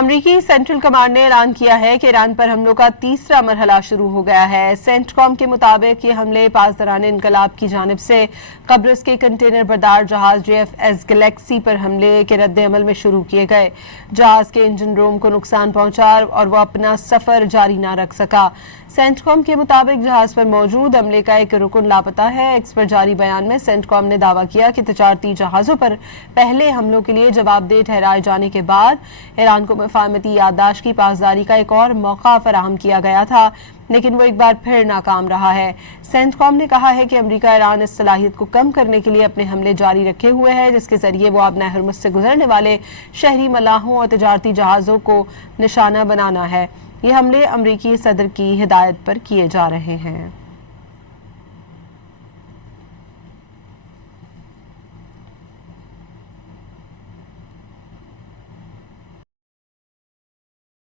अमरीकी central command ने ऐलान किया है कि ईरान पर हमलों का तीसरा मरहला शुरू हो गया है। सेंटकॉम के मुताबिक ये हमले पासदारान इनकलाब की जानिब से कब्रस के कंटेनर बरदार जहाज JFS गैलेक्सी पर हमले के रद्द अमल में शुरू किए गए। जहाज के इंजन रूम को नुकसान पहुंचा और वो अपना सफर जारी ना रख सका। सेंटकॉम के मुताबिक जहाज पर मौजूद अमले का एक रुकन लापता है। एक्स पर जारी बयान में सेंटकॉम ने दावा किया कि तिजारती जहाज़ों पर पहले हमलों के लिए जवाबदेह ठहराए जाने के बाद ईरान को मफाहमती याददाश्त की पासदारी का एक और मौका फराहम किया गया था, लेकिन वो एक बार फिर नाकाम रहा है। सेंटकॉम ने कहा है कि अमेरिका ईरान इस सलाहियत को कम करने के लिए अपने हमले जारी रखे हुए है, जिसके जरिए वो अब नहर हरमुज़ से गुजरने वाले शहरी मलाहों और तिजारती जहाज़ों को निशाना बनाना है। ये हमले अमरीकी सदर की हिदायत पर किए जा रहे हैं।